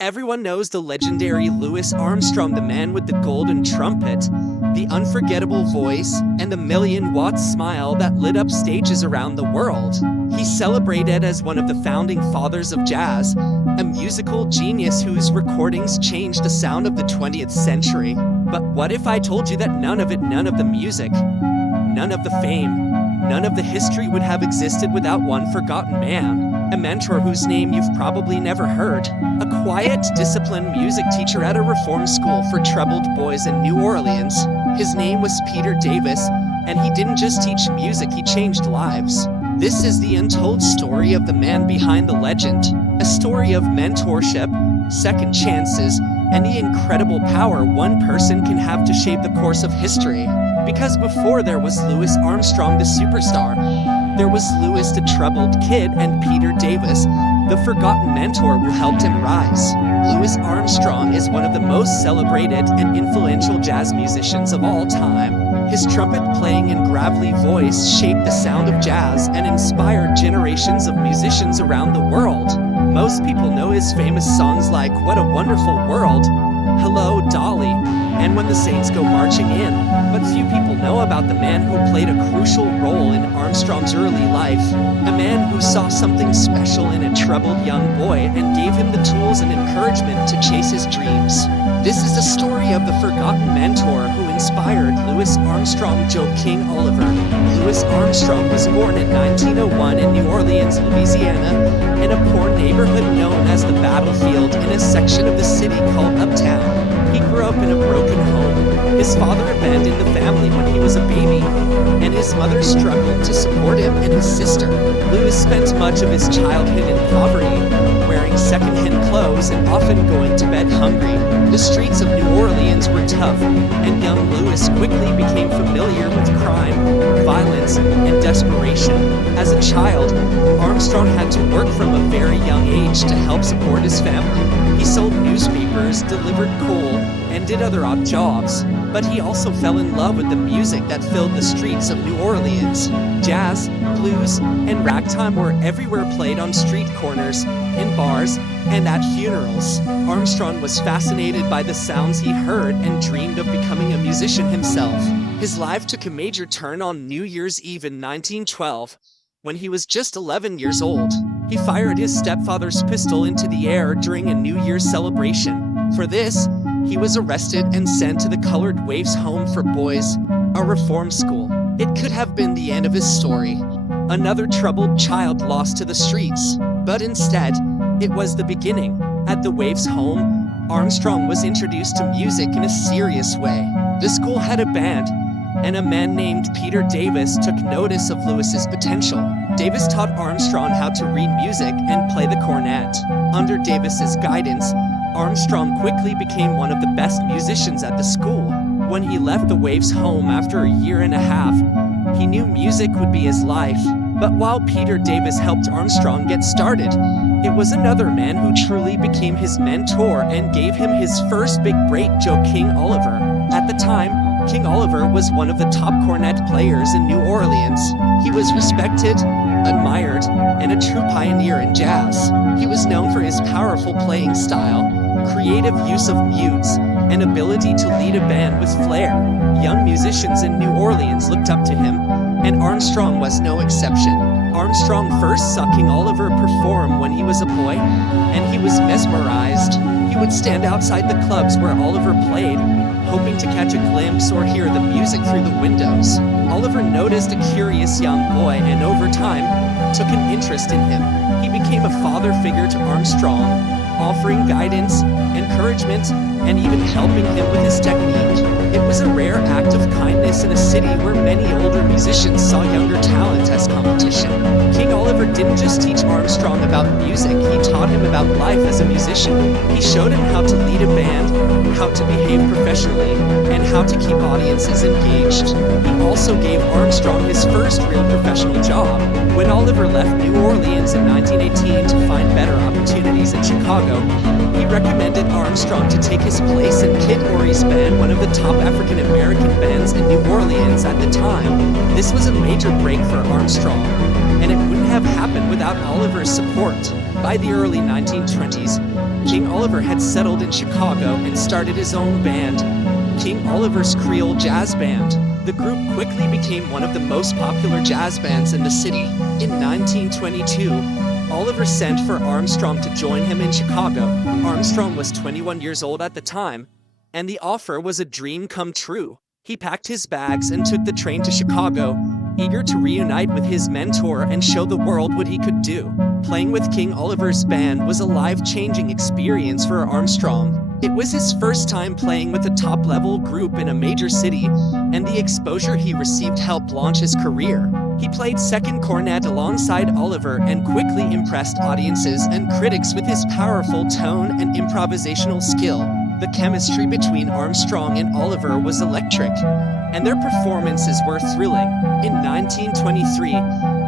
Everyone knows the legendary Louis Armstrong, the man with the golden trumpet, the unforgettable voice, and the million-watt smile that lit up stages around the world. He's celebrated as one of the founding fathers of jazz, a musical genius whose recordings changed the sound of the 20th century. But what if I told you that none of the music, none of the fame, none of the history would have existed without one forgotten man? A mentor whose name you've probably never heard. A quiet, disciplined music teacher at a reform school for troubled boys in New Orleans. His name was Peter Davis, and he didn't just teach music, he changed lives. This is the untold story of the man behind the legend. A story of mentorship, second chances, and the incredible power one person can have to shape the course of history. Because before there was Louis Armstrong, the superstar, there was Louis, the troubled kid, and Peter Davis, the forgotten mentor who helped him rise. Louis Armstrong is one of the most celebrated and influential jazz musicians of all time. His trumpet playing and gravelly voice shaped the sound of jazz and inspired generations of musicians around the world. Most people know his famous songs like What a Wonderful World, Hello, Dolly, and When the Saints Go Marching In. But few people know about the man who played a crucial role in Armstrong's early life, a man who saw something special in a troubled young boy and gave him the tools and encouragement to chase his dreams. This is the story of the forgotten mentor who inspired Louis Armstrong, Joe King Oliver. Louis Armstrong was born in 1901 in New Orleans, Louisiana, in a poor neighborhood known as the Battlefield in a section of the city called Uptown. He grew up in a broken home. His father abandoned the family when he was a baby, and his mother struggled to support him and his sister. Louis spent much of his childhood in poverty, wearing second-hand clothes and often going to bed hungry. The streets of New Orleans were tough, and young Louis quickly became familiar with crime, violence, and desperation. As a child, Armstrong had to work from a very young age to help support his family. He sold newspapers, delivered coal, and did other odd jobs. But he also fell in love with the music that filled the streets of New Orleans. Jazz, blues, and ragtime were everywhere, played on street corners, in bars, and at funerals. Armstrong was fascinated by the sounds he heard and dreamed of becoming a musician himself. His life took a major turn on New Year's Eve in 1912, when he was just 11 years old. He fired his stepfather's pistol into the air during a New Year's celebration. For this, he was arrested and sent to the Colored Waifs Home for Boys, a reform school. It could have been the end of his story, another troubled child lost to the streets. But instead, it was the beginning. At the Waifs Home, Armstrong was introduced to music in a serious way. The school had a band, and a man named Peter Davis took notice of Louis's potential. Davis taught Armstrong how to read music and play the cornet. Under Davis's guidance, Armstrong quickly became one of the best musicians at the school. When he left the Waifs Home after a year and a half, he knew music would be his life. But while Peter Davis helped Armstrong get started, it was another man who truly became his mentor and gave him his first big break, Joe King Oliver. At the time, King Oliver was one of the top cornet players in New Orleans. He was respected, admired, and a true pioneer in jazz. He was known for his powerful playing style, creative use of mutes, and ability to lead a band with flair. Young musicians in New Orleans looked up to him, and Armstrong was no exception. Armstrong first saw King Oliver perform when he was a boy, and he was mesmerized. He would stand outside the clubs where Oliver played, hoping to catch a glimpse or hear the music through the windows. Oliver noticed a curious young boy and over time took an interest in him. He became a father figure to Armstrong, offering guidance, encouragement, and even helping him with his technique. It was a rare act of kindness in a city where many older musicians saw younger talent as competition. King Oliver didn't just teach Armstrong about music, he taught him about life as a musician. He showed him how to lead a band, how to behave professionally, and how to keep audiences engaged. He also gave Armstrong his first real professional job. When Oliver left New Orleans in 1918 to find better opportunities in Chicago, he recommended Armstrong to take his place in Kid Ory's band, one of the top African-American bands in New Orleans at the time. This was a major break for Armstrong, and it wouldn't have happened without Oliver's support. By the early 1920s, King Oliver had settled in Chicago and started his own band, King Oliver's Creole Jazz Band. The group quickly became one of the most popular jazz bands in the city. In 1922, Oliver sent for Armstrong to join him in Chicago. Armstrong was 21 years old at the time, and the offer was a dream come true. He packed his bags and took the train to Chicago, eager to reunite with his mentor and show the world what he could do. Playing with King Oliver's band was a life-changing experience for Armstrong. It was his first time playing with a top-level group in a major city, and the exposure he received helped launch his career. He played second cornet alongside Oliver and quickly impressed audiences and critics with his powerful tone and improvisational skill. The chemistry between Armstrong and Oliver was electric, and their performances were thrilling. In 1923,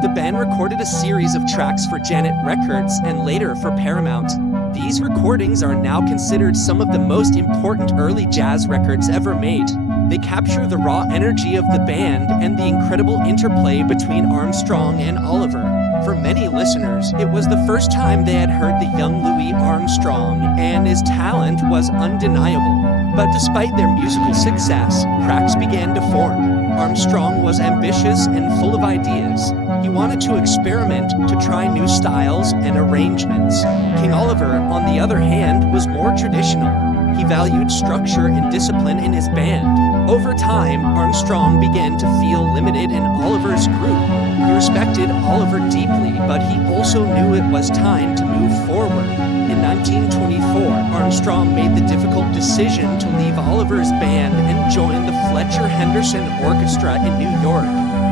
the band recorded a series of tracks for Janet Records and later for Paramount. These recordings are now considered some of the most important early jazz records ever made. They capture the raw energy of the band and the incredible interplay between Armstrong and Oliver. For many listeners, it was the first time they had heard the young Louis Armstrong, and his talent was undeniable. But despite their musical success, cracks began to form. Armstrong was ambitious and full of ideas. He wanted to experiment, to try new styles and arrangements. King Oliver, on the other hand, was more traditional. He valued structure and discipline in his band. Over time, Armstrong began to feel limited in Oliver's group. He respected Oliver deeply, but he also knew it was time to move forward. In 1924, Armstrong made the difficult decision to leave Oliver's band and join the Fletcher Henderson Orchestra in New York.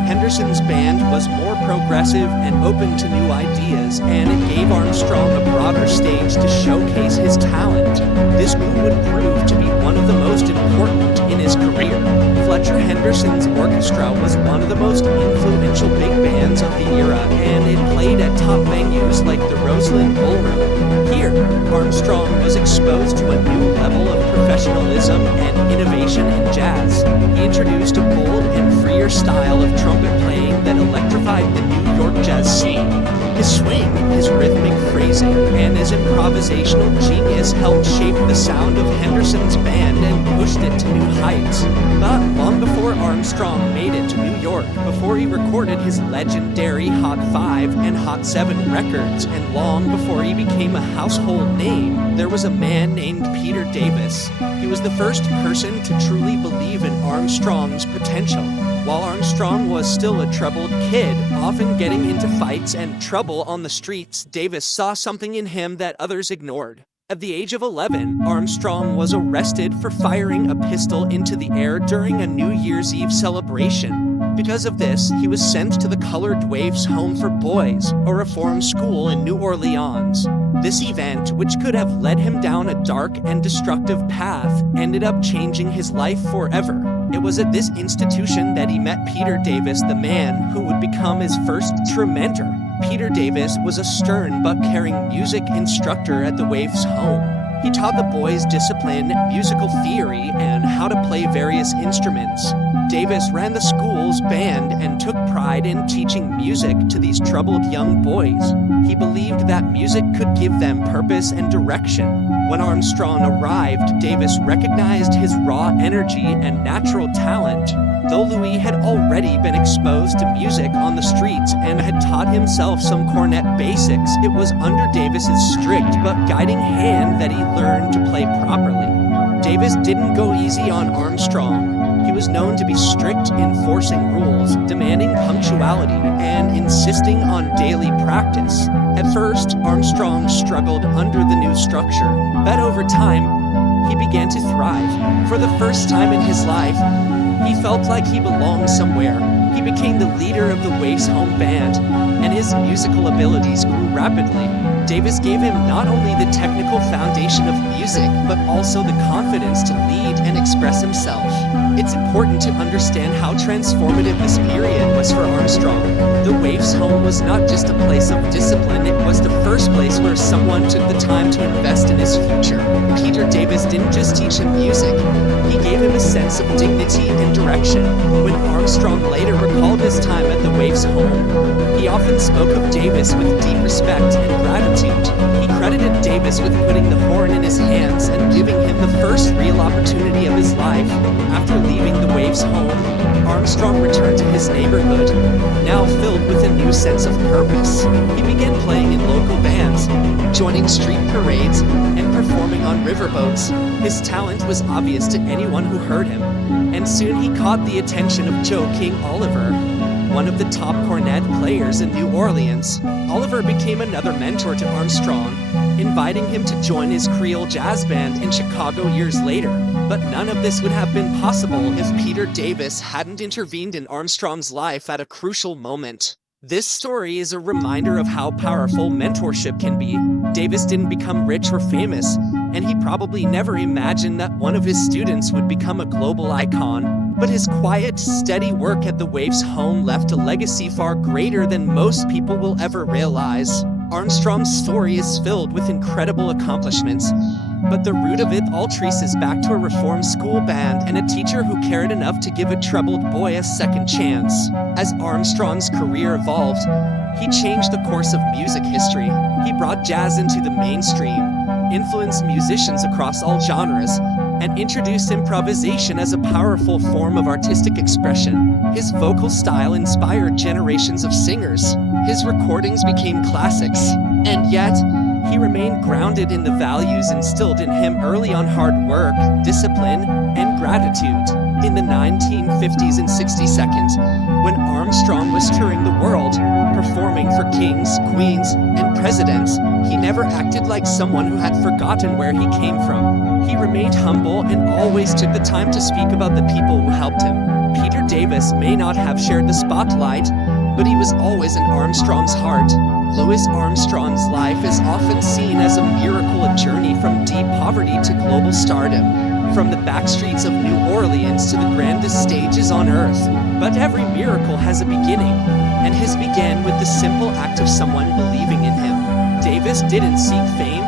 Henderson's band was more progressive and open to new ideas, and it gave Armstrong a broader stage to showcase his talent. This move would prove to be one of the most important in his career. Fletcher Henderson's orchestra was one of the most influential big bands of the era, and it played at top venues like the Roseland Ballroom. Here, Armstrong was exposed to a new level of professionalism and innovation in jazz. He introduced a bold and freer style of trumpet playing that electrified the New York jazz scene. His swing, his rhythmic phrasing, and his improvisational genius helped shape the sound of Henderson's band and pushed it to new heights. But long before Armstrong made it to New York, before he recorded his legendary Hot 5 and Hot 7 records, and long before he became a household name, there was a man named Peter Davis. He was the first person to truly believe in Armstrong's potential. While Armstrong was still a troubled kid, often getting into fights and trouble on the streets, Davis saw something in him that others ignored. At the age of 11, Armstrong was arrested for firing a pistol into the air during a New Year's Eve celebration. Because of this, he was sent to the Colored Waifs Home for Boys, a reform school in New Orleans. This event, which could have led him down a dark and destructive path, ended up changing his life forever. It was at this institution that he met Peter Davis, the man who would become his first true mentor. Peter Davis was a stern but caring music instructor at the Waifs' home. He taught the boys discipline, musical theory, and how to play various instruments. Davis ran the school's band and took pride in teaching music to these troubled young boys. He believed that music could give them purpose and direction. When Armstrong arrived, Davis recognized his raw energy and natural talent. Though Louis had already been exposed to music on the streets and had taught himself some cornet basics, it was under Davis's strict but guiding hand that he learned to play properly. Davis didn't go easy on Armstrong. He was known to be strict in enforcing rules, demanding punctuality, and insisting on daily practice. At first, Armstrong struggled under the new structure, but over time, he began to thrive. For the first time in his life, he felt like he belonged somewhere. He became the leader of the Waifs' home band, and his musical abilities grew rapidly. Davis gave him not only the technical foundation of music, but also the confidence to lead and express himself. It's important to understand how transformative this period was for Armstrong. The Waifs' home was not just a place of discipline, it was the first place where someone took the time to invest in his future. Peter Davis didn't just teach him music, he gave him a sense of dignity and direction. When Armstrong later recalled his time at the Waves' home, he often spoke of Davis with deep respect and gratitude. He credited Davis with putting the horn in his hands and giving him the first real opportunity of his life. After leaving the Waves' home, Armstrong returned to his neighborhood, now filled with a new sense of purpose. He began playing in local bands, joining street parades, and performing on riverboats. His talent was obvious to anyone who heard him, and soon he caught the attention of Joe King Oliver, one of the top cornet players in New Orleans. Oliver became another mentor to Armstrong, inviting him to join his Creole jazz band in Chicago years later. But none of this would have been possible if Peter Davis hadn't intervened in Armstrong's life at a crucial moment. This story is a reminder of how powerful mentorship can be. Davis didn't become rich or famous, and he probably never imagined that one of his students would become a global icon. But his quiet, steady work at the Waves' home left a legacy far greater than most people will ever realize. Armstrong's story is filled with incredible accomplishments, but the root of it all traces back to a reform school band and a teacher who cared enough to give a troubled boy a second chance. As Armstrong's career evolved, he changed the course of music history. He brought jazz into the mainstream, influenced musicians across all genres, and introduced improvisation as a powerful form of artistic expression. His vocal style inspired generations of singers. His recordings became classics, and yet, he remained grounded in the values instilled in him early on: hard work, discipline, and gratitude. In the 1950s and 60s, when Armstrong was touring the world, performing for kings, queens, and presidents, he never acted like someone who had forgotten where he came from. He remained humble and always took the time to speak about the people who helped him. Peter Davis may not have shared the spotlight, but he was always in Armstrong's heart. Louis Armstrong's life is often seen as a miracle, a journey from deep poverty to global stardom, from the backstreets of New Orleans to the grandest stages on earth. But every miracle has a beginning, and his began with the simple act of someone believing in him. Davis didn't seek fame,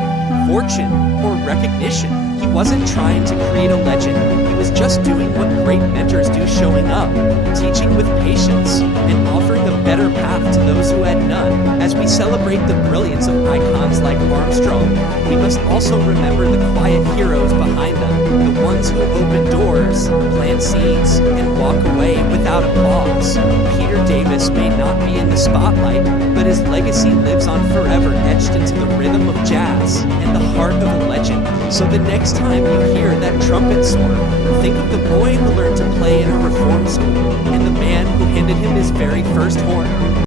fortune, or recognition. He wasn't trying to create a legend. He was just doing what great mentors do, showing up, teaching with patience, and offering a better path to those who had none. As we celebrate the brilliance of icons like Armstrong, we must also remember the quiet heroes behind them, the ones who open doors, plant seeds, and walk away without applause. Peter Davis may not be in the spotlight, but his legacy lives on forever, etched into the rhythm of jazz and the heart of a legend. So the next time you hear that trumpet soar, think of the boy who learned to play in a reform school and the man who handed him his very first horn.